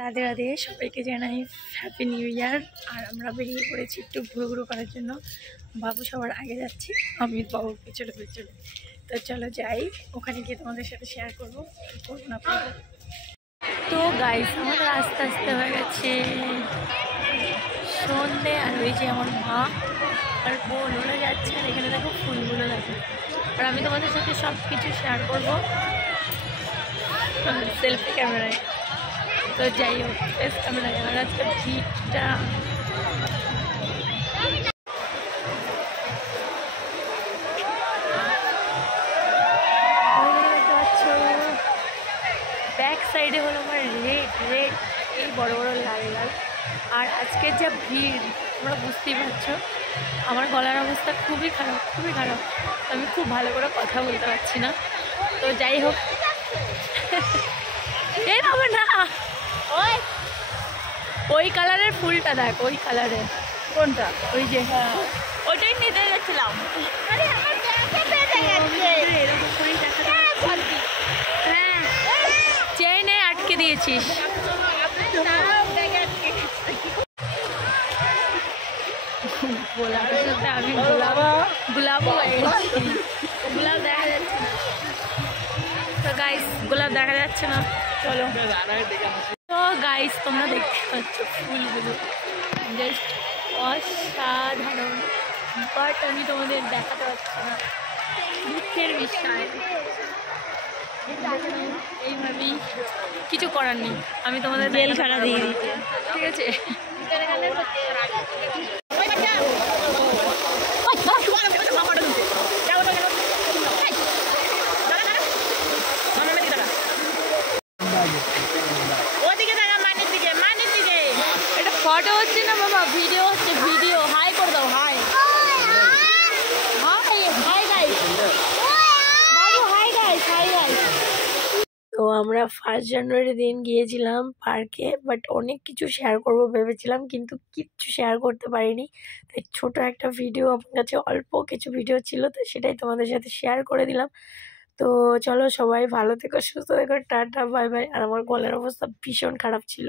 রাধে রাধে, সবাইকে জানাই happy new year. আর আমরা বেরিয়ে পড়েছি একটু ঘুরু করার জন্য। বাবু সবার আগে যাচ্ছি, আমি বাবুর পেছনে পেছনে। তো চলো যাই, ওখানে গিয়ে তোমাদের সাথে শেয়ার করবো কী করবো না করবো। তো গাইস, আমাদের আস্তে আস্তে হয়ে গেছে সন্ধে। আর ওই যে আমার মা আর বোন ওরা যাচ্ছে, আর এখানে দেখো ফুলগুলো দেখো। আর আমি তোমাদের সাথে সব কিছু শেয়ার করবো সেলফি ক্যামেরায়। তো যাই হোক, ফেস ক্যামেরায়। আর আজকে ভিড়টা ব্যাক সাইডে হলো আমার রেড রেড, এই বড় বড় লাল লাল। আর আজকের যা ভিড় তোমরা বুঝতেই পারছো, আমার গলার অবস্থা খুবই খারাপ, খুবই খারাপ। আমি খুব ভালো করে কথা বলতে পারছি না। তো যাই হোক, এই বাবা না, ওই কালারের ফুলটা দেখ, ওই কালারের। কোনটা? ওই যে, ওইটাই নিতে যাচ্ছিলাম। এরকম করেই চেইনে আটকে দিয়েছিস। গোলাপের সাথে আমি গোলাপও গোলাপ দেখা যাচ্ছে না। তো গাইস, গোলাপ দেখা যাচ্ছে না, চলো। তো গাইস, তোমরা দেখতে পাচ্ছ ফুলগুলো জাস্ট অসাধারণ, বাট আমি তোমাদের দেখাতে পারছি না, দুঃখের বিষয়। এইভাবেই কিছু করার নেই, আমি তোমাদের বেল খাড়া দিয়ে দিচ্ছি, ঠিক আছে? এটা ফটো হচ্ছে না বাবা, ভিডিও হচ্ছে, ভিডিও। হাই করে দাও, হাই হাই হাই গাইস, বাবু হাই গাইস, হাই গাইস। তো আমরা 1 জানুয়ারি দিন গিয়েছিলাম পার্কে, বাট অনেক কিছু শেয়ার করব ভেবেছিলাম, কিন্তু কিচ্ছু শেয়ার করতে পারিনি। তাই ছোট একটা ভিডিও, আমার কাছে অল্প কিছু ভিডিও ছিল, তো সেটাই তোমাদের সাথে শেয়ার করে দিলাম। তো চলো, সবাই ভালো থেকো, সুস্থ থেকো, টাটা বাই বাই। আর আমার গলার অবস্থা ভীষণ খারাপ ছিল।